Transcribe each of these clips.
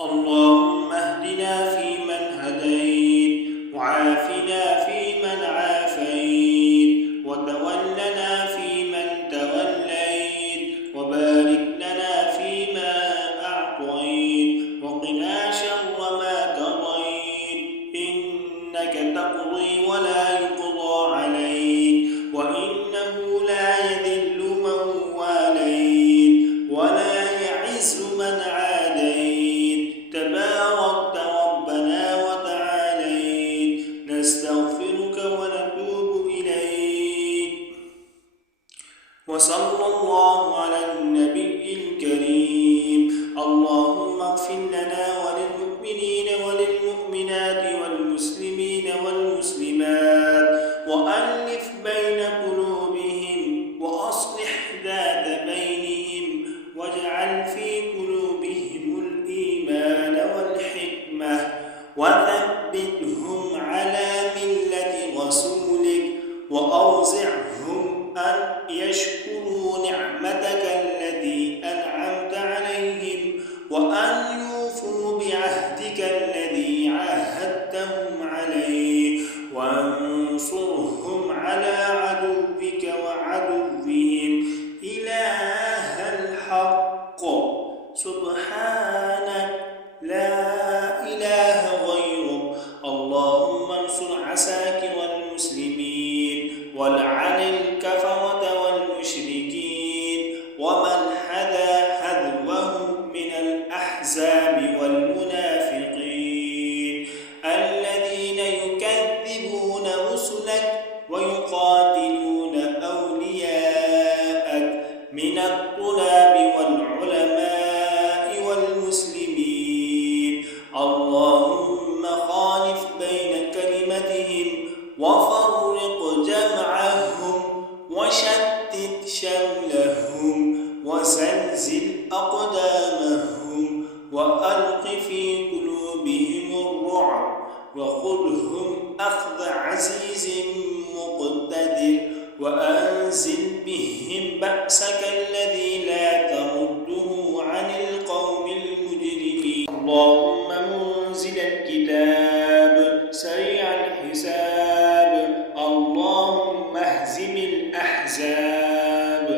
اللهم اهدنا فيمن هديت، وعافنا فيمن عافيت، وتولنا فيمن توليت، وبارك لنا فيما أعطيت، وقنا شر ما قضيت، إنك تقضي ولا يقضى عليك، وإنه لا يذل من واليت ولا يعز من عاديت، تباركت ربنا وتعاليت. نستغفرك ونتوب إليك، وصلى الله على النبي الكريم. اللهم اغفر لنا وللمؤمنين وللمؤمنات والمسلمين والمسلمات، وألف بين قلوبهم، وأصلح ذات بينهم، واجعل في قلوبهم الإيمان والحكمة، وثبتهم على ملة رسولك، وأوزعهم أن يشكروا نعمتك التي أنعمت عليهم، وأن يوفوا بعهدك الذي عاهدتهم عليه، وانصرهم على عدوك وعدوهم إله الحق. سبحانك لا إله غيرك. اللهم انصر عساكر المسلمين، والعن الكفرة والمشركين، ومن حذا حذوهم من الأحزاب والمنافقين الذين يكذبون رسلك ويقاتلون أولياءك من الطلاب والعلماء والمسلمين. اللهم خالف بين كلمتهم، وفرق جمعهم، وشتت شملهم، وزلزل أقدامهم، وألق في قلوبهم الرعب، وخذهم أخذ عزيز مقتدر، وأنزل بهم بأسك الذي لا ترده عن القوم المجرمين. اللهم منزل الكتاب سريع الحساب، اللهم اهزم الأحزاب،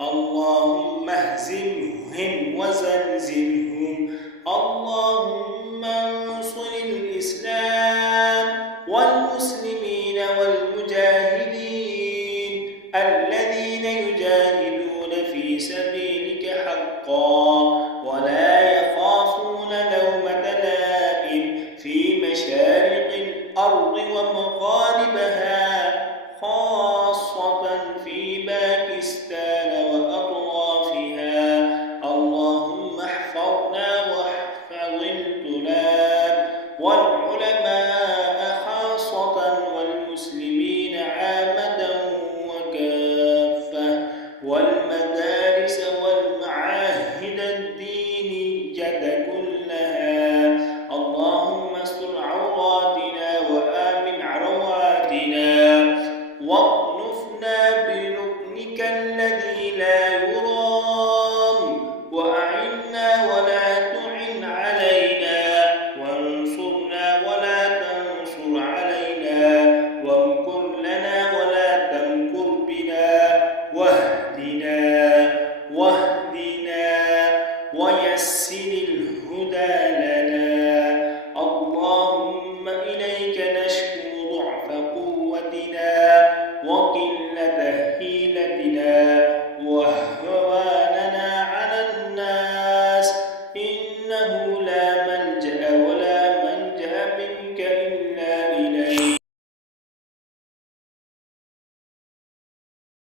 اللهم اهزمهم وزلزلهم. اللهم انصر الإسلام والمسلمين والمجاهدين الذين يجاهدون في سبيلك حقا، ولا يخافون لومة لائم، في مشارق الأرض ومغاربها، خاصة في باكستان وأطرافها. اللهم احفظنا واحفظ الطلاب والعلماء خاصة، والمسلمين عامة وكافة، والمدارس والمعاهد الدينية كلها. اللهم استر عوراتنا وآمن رواتنا، واكنفنا بركنك الذي لا يرام، وأعنا ولا تعن علينا، وانصرنا ولا تنصر علينا، وامكر لنا ولا تمكر بنا، واهدنا ويسر الهدى لنا. اللهم إليك نشكو ضعف قوتنا وقلة